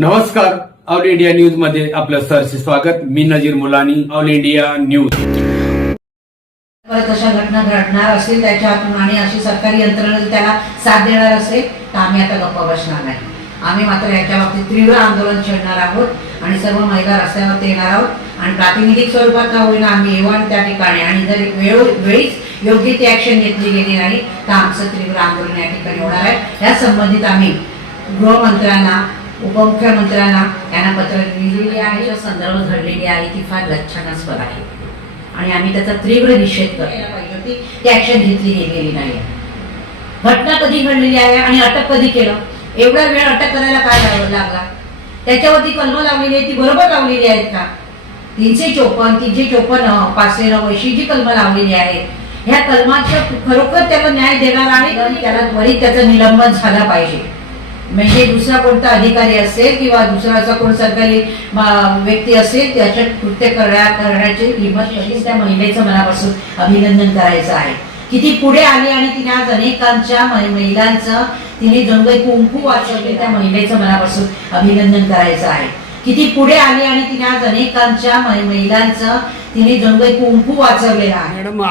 नमस्कार, all India news मध्ये आपलं सहर्ष स्वागत. मी नजीर मुलानी, ऑल इंडिया न्यूज. परत अशा घटना घडणार असतील त्याच्यातून आणि अशी सरकारी यंत्रणा त्याला साथ देणार असेल तर आम्ही आता गप्प बसणार नाही. आम्ही मात्र याच्या बाबतीत तीव्र आंदोलन छेडणार आहोत आणि सर्व महिला रस्त्यावर येणार आहोत आणि प्रातिनिधिक स्वरूपात का होईना आम्ही येऊ आणि त्या ठिकाणी आणि जर वेळीच योग्य ती ऍक्शन घेतली गेली नाही तर आमचं तीव्र आंदोलन या ठिकाणी होणार आहे. या संबंधित आम्ही गृहमंत्र्यांना, उपमुख्यमंत्र्यांना यांना पत्र लिहिलेली आहे. जो संदर्भ घडलेली आहे ती फार लक्षणास्पद आहे आणि आम्ही त्याचा तीव्र निषेध करायला पाहिजे होती. ती ऍक्शन घेतली गेलेली नाही. घटना कधी घडलेली आहे आणि अटक कधी केलं? एवढा वेळ अटक करायला काय लागला? त्याच्यावरती कलम लावलेली आहे ती बरोबर लावलेली आहेत का? 354, 354 590 जी कलम लावलेली आहे ह्या कलमाचं खरोखर त्याला न्याय देणार आहे. त्याला त्वरित त्याचं निलंबन झालं पाहिजे. म्हणजे दुसरा कोणता अधिकारी असेल किंवा दुसरा असा कोण सरकारी व्यक्ती असेल त्याच्या कृत्य करण्याची हिंमत कधीच त्या महिलेचं मनापासून अभिनंदन करायचं आहे. किती पुढे आली आणि तिने आज अनेकांच्या महिलांचं तिने जणू कुंकू वाचवले. त्या महिलेचं मनापासून अभिनंदन करायचं आहे. किती पुढे आली आणि तिने आज अनेकांच्या महिलांचं तिने जणू कुंकू वाचवलेलं आहे.